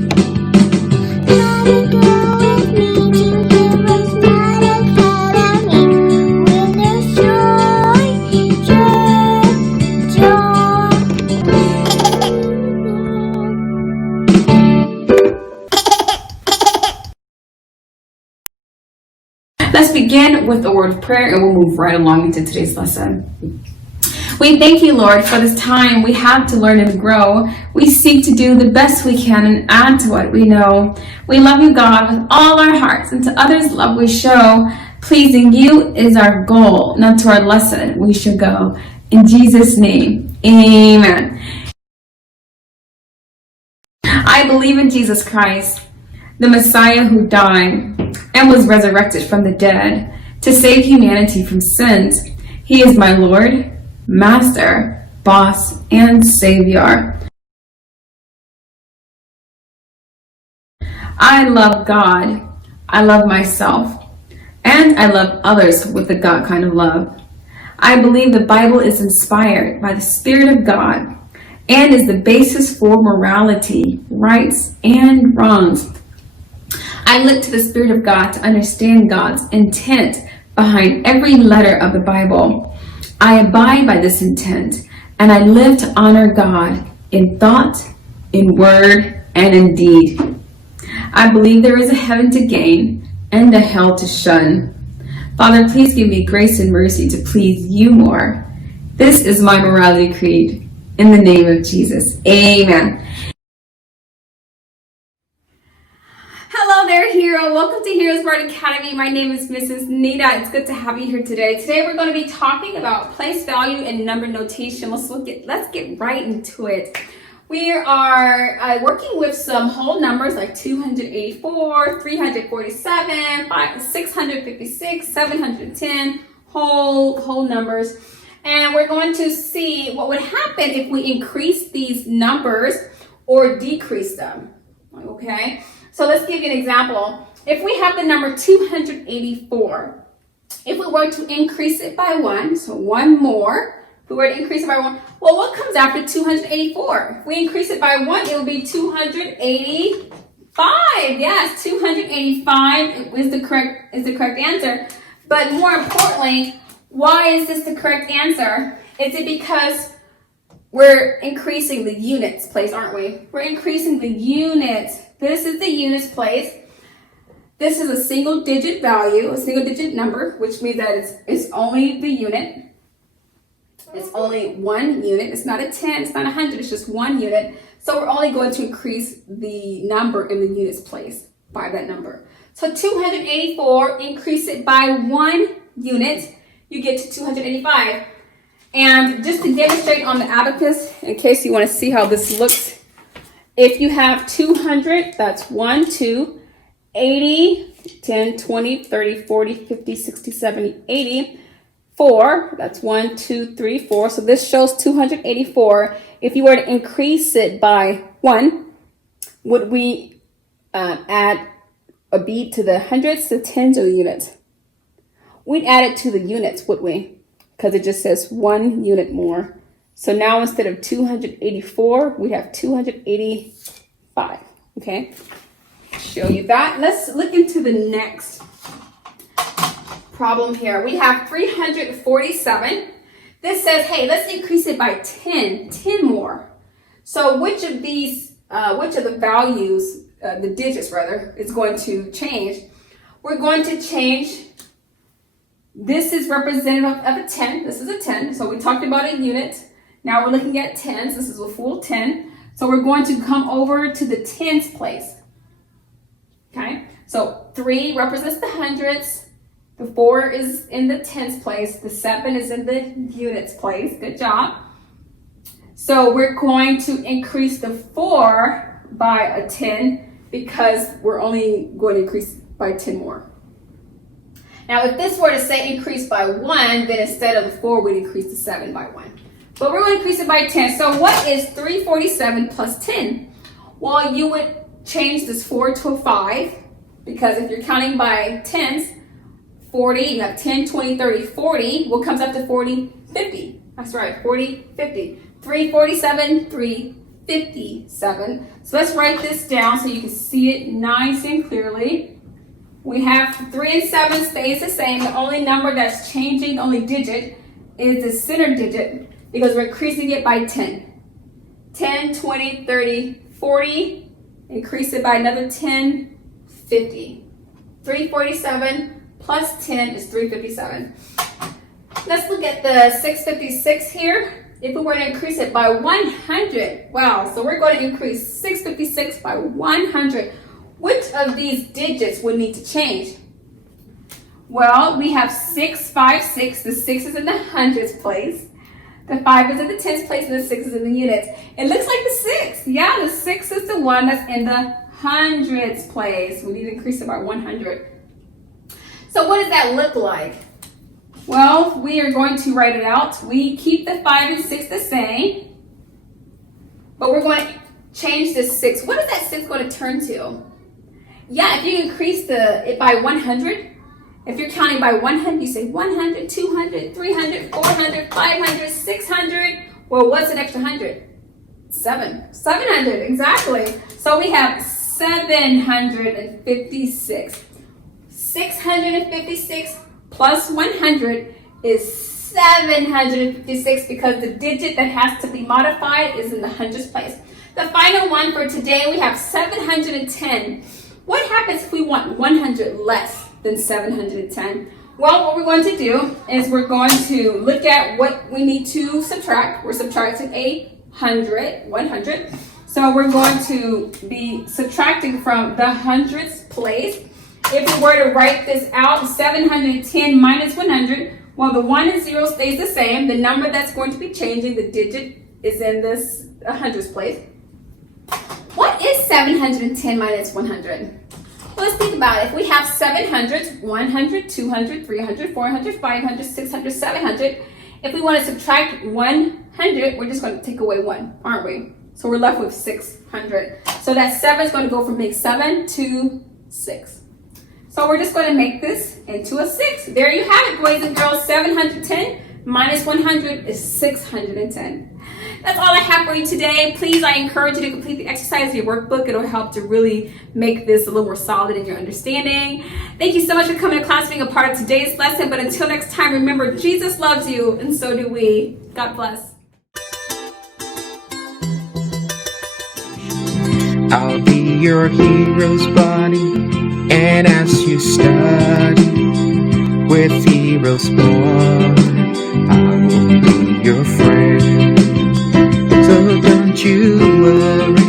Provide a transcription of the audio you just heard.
Let's begin with a word of prayer and we'll move right along into today's lesson. We thank you, Lord, for this time we have to learn and grow. We seek to do the best we can and add to what we know. We love you, God, with all our hearts, and to others love we show. Pleasing you is our goal, not to our lesson we should go. In Jesus' name, amen. I believe in Jesus Christ, the Messiah who died and was resurrected from the dead to save humanity from sins. He is my Lord, Master, Boss, and Savior. I love God, I love myself, and I love others with the God kind of love. I believe the Bible is inspired by the Spirit of God and is the basis for morality, rights, and wrongs. I look to the Spirit of God to understand God's intent behind every letter of the Bible. I abide by this intent, and I live to honor God in thought, in word, and in deed. I believe there is a heaven to gain and a hell to shun. Father, please give me grace and mercy to please you more. This is my morality creed. In the name of Jesus, amen. Hello there, hero. Welcome to HeroesMart Academy. My name is Mrs. Nita. It's good to have you here today. Today we're going to be talking about place value and number notation. Let's get right into it. We are working with some whole numbers like 284, 347, 656, 710, whole numbers. And we're going to see what would happen if we increase these numbers or decrease them. Okay? So let's give you an example. If we have the number 284, if we were to increase it by 1, so 1 more, if we were to increase it by 1, well, what comes after 284? If we increase it by 1, it will be 285. Yes, 285 is the correct answer. But more importantly, why is this the correct answer? Is it because we're increasing the units place, aren't we? We're increasing the units. This is the units place. This is a single digit value, a single digit number, which means that it's only the unit. It's only 1 unit. It's not a 10, it's not 100, it's just 1 unit. So we're only going to increase the number in the units place by that number. So 284, increase it by 1 unit, you get to 285. And just to demonstrate on the Abacus, in case you want to see how this looks, if you have 200, that's 1, 2, 80, 10, 20, 30, 40, 50, 60, 70, 80. 4, that's 1, 2, 3, 4. So this shows 284. If you were to increase it by 1, would we add a bead to the hundreds, the tens, or the units? We'd add it to the units, would we? Because it just says 1 unit more. So now instead of 284, we have 285. Okay, show you that. Let's look into the next problem here. We have 347. This says, hey, let's increase it by 10 more. So which of the values, the digits rather, is going to change? We're going to change. This is representative of a 10. This is a 10. So we talked about a unit. Now we're looking at tens. This is a full 10. So we're going to come over to the tens place. Okay. So 3 represents the hundreds. The 4 is in the tens place. The 7 is in the units place. Good job. So we're going to increase the 4 by a 10 because we're only going to increase by 10 more. Now, if this were to say increase by 1, then instead of the 4, we'd increase the 7 by 1. But we're going to increase it by 10. So what is 347 plus 10? Well, you would change this 4 to a 5 because if you're counting by tens, 40, you have 10, 20, 30, 40. What comes after 40? 50. That's right, 40, 50. 347, 3, 57. So let's write this down so you can see it nice and clearly. We have 3 and 7 stays the same. The only number that's changing, the only digit, is the center digit because we're increasing it by 10. 10, 20, 30, 40. Increase it by another 10, 50. 347 plus 10 is 357. Let's look at the 656 here. If we were to increase it by 100, wow, so we're going to increase 656 by 100. Which of these digits would need to change? Well, we have 656. The 6 is in the hundreds place. The 5 is in the tens place, and the 6 is in the units. It looks like the 6. Yeah, the 6 is the one that's in the hundreds place. We need to increase it by 100. So what does that look like? Well, we are going to write it out. We keep the 5 and 6 the same, but we're going to change this 6. What is that 6 going to turn to? Yeah, if you increase it by 100, if you're counting by 100, you say 100, 200, 300, 400, 500, 600. Well, what's an extra 100? 700, exactly. So we have 756. 656 plus 100 is 756 because the digit that has to be modified is in the hundreds place. The final one for today, we have 710. What happens if we want 100 less than 710? Well, what we're going to do is we're going to look at what we need to subtract. We're subtracting 100. So we're going to be subtracting from the hundreds place. If we were to write this out, 710 minus 100, well, the 1 and 0 stays the same. The number that's going to be changing, the digit, is in this hundreds place. What is 710 minus 100? Well, let's think about it. If we have 700, 100, 200, 300, 400, 500, 600, 700. If we want to subtract 100, we're just going to take away 1, aren't we? So we're left with 600. So that 7 is going to go from being 7 to 6. So we're just going to make this into a 6. There you have it, boys and girls. 710 minus 100 is 610. That's all I have for you today. Please, I encourage you to complete the exercise of your workbook. It'll help to really make this a little more solid in your understanding. Thank you so much for coming to class, being a part of today's lesson. But until next time, remember, Jesus loves you, and so do we. God bless. I'll be your hero's buddy, and as you study with HeroesMart, I will be your friend. So don't you worry.